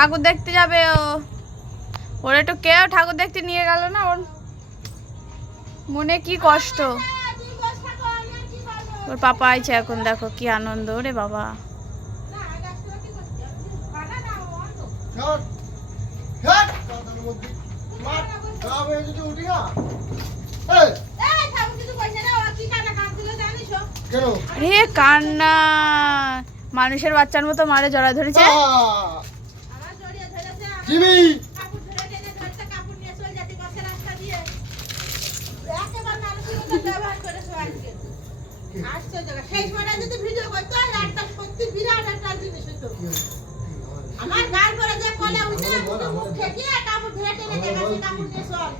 ঠাকুর দেখতে যাবে ও। ওর একটু কেউ ঠাকুর দেখতে নিয়ে গেল না, ওর মনে কি কষ্ট। ওর পাপা আইছে এখন, দেখো কি আনন্দ রে বাবা। রে কান্না, মানুষের বাচ্চার মতো মারে জড়া ধরেছে। আমার গাল পরে যে কোলে উঠে মুখ ঠেকিয়ে কাপড় ধরে টেনে দেখাচ্ছে কাপড় নিয়ে চল।